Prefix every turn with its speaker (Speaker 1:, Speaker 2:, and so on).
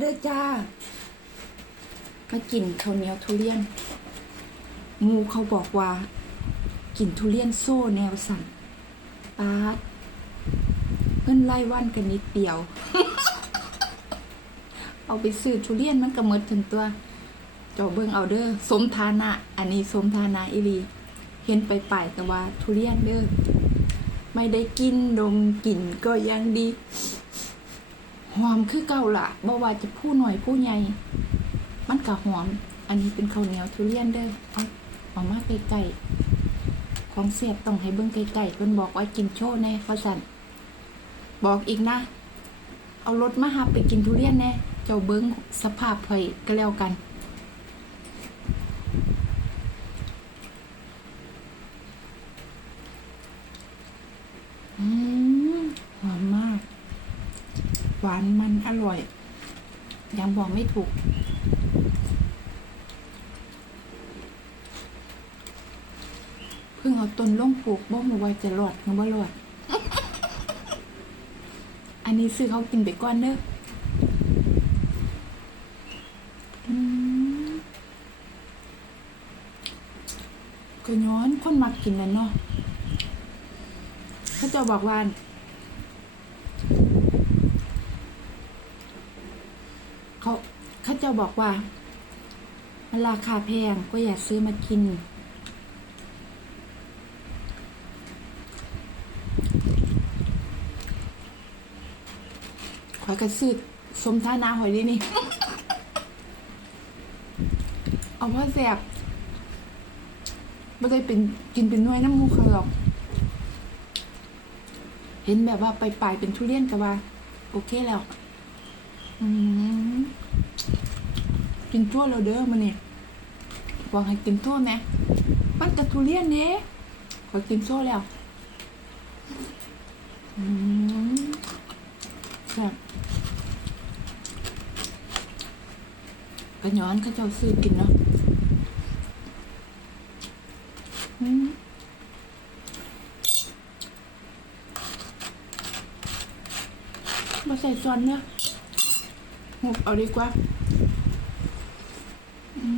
Speaker 1: เด้อจ้า มากินข้าวเหนียวทุเรียนหมูเขาบอกว่ากินทุเรียนโซ่แนวสั่นปาดเพิ่นไล่วันกันนิดเดียว เอาไปซื้อทุเรียนมันก็หมดถึงตัวจ้าเบิ่งเอาเด้อสมฐานะ อันนี้สมฐานะอีหลีเห็นไปป่ายแต่ว่าทุเรียนเด้อไม่ได้กินดมกลิ่นก็ยังดี หอมคือเก่าละบ่ว่าจะผู้หน่อยผู้ใหญ่มันก็หอม อันนี้เป็นข้าวเหนียวทุเรียนเด้อเอาเออกมาใกล้ๆของเสียบต้องให้เบิ้งใกล้ๆเพิ่นบอกว่ากินโชว์แน่ว่าสั่นบอกอีกนะ เอารถมาหับไปกินทุเรียนแน่เจ้าเบิ้งสภาพไผก็แล้วกัน อืมหอมมาก หวานมันอร่อย ยังบอกไม่ถูก เพิ่งเอาต้นล่งปลูกบ่มาว่าจะรอดหรือบ่รอด อันนี้ซื้อเขากินไปก่อนเด้ออืมก็ย้อนคนมักกินนั่นเนาะเขาจะบอกว่า เขาเขาจะบอกว่า มันราคาแพงก็อย่าซื้อมากิน ขอยกระสืดสมท่านาหอยดินี่ เอาพ่อแสบไม่ได้เป็นกินเป็นน่วยน้ำมูกเขาหรอก เห็นแบบว่าไปปลายเป็นทุเรียนกับว่า โอเคแล้ว กินทั่วเราเด้อมันนี่บอกให้กินทั่วไหมมันกระทุเรียนเนี้ขอกินโซ่แล้วอืมแซ่บกระย้อนเขาเจ้าซื้อกินเนาะมมาใส่ซอนเนี่ย หุบเอาดีกว่าอื